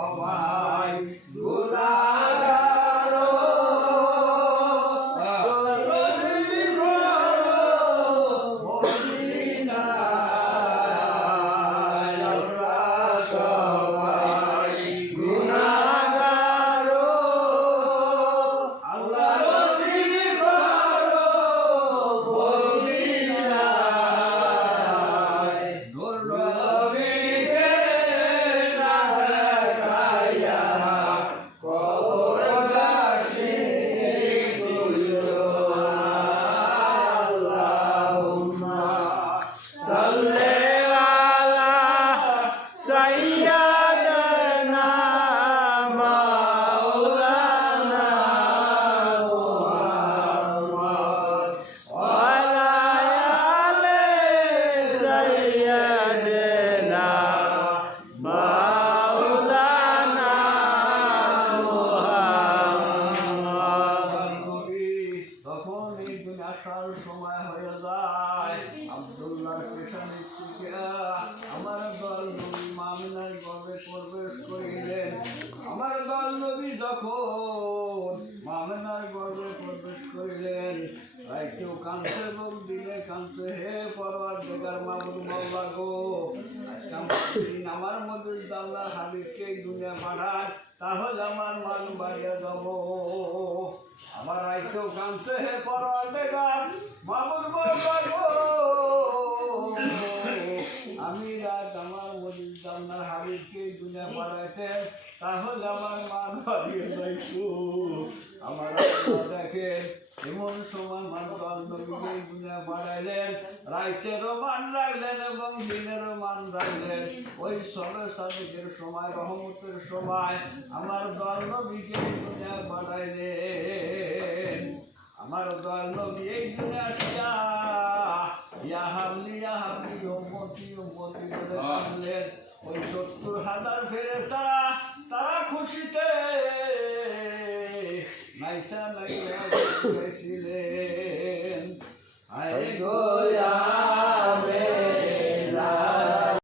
সবাই গোলা আসার সময় হয়ে যায়। আব্দুল্লাহর পেশানি আমার দল মামিনার গর্বে প্রবেশ করিলেন। আমার দল নবী যখন মামিনার গর্বে প্রবেশ করিলেন তাই কেউ কাঁদছে এবং দিলে কাঁদছে হে পরবার বেকার মাহবুব মাল্লা গো আমার মধ্যে আল্লাহ হাবিবকে দুনিয়া পাঠায়, তাহলে আমার মান বাড়িয়ে যাব আমার আইকেও কাঁদছে হে পরবার বেকার মাহবুব মাল্লা গো আমি রাত আমার মদিন জান্নার হাবিবকে দুনিয়া তাহলে আমার মান বাড়িয়ে যাইতো আমার দেখেন এমন সময় মানকাল নবীকে দুনিয়া পাঠাইলেন রাইতেরও মান রাখলেন এবং দিনেরও মান রাখলেন ওই সবে সাদিকের সময়, রহমতের সময় আমার দল নবীকে দুনিয়া পাঠাইলেন আমার দয়াল নবী এই ওই সত্তর হাজার ফেরে তারা খুশিতে নাইসা নাইসা হয়েছিলেন আয় গোয়া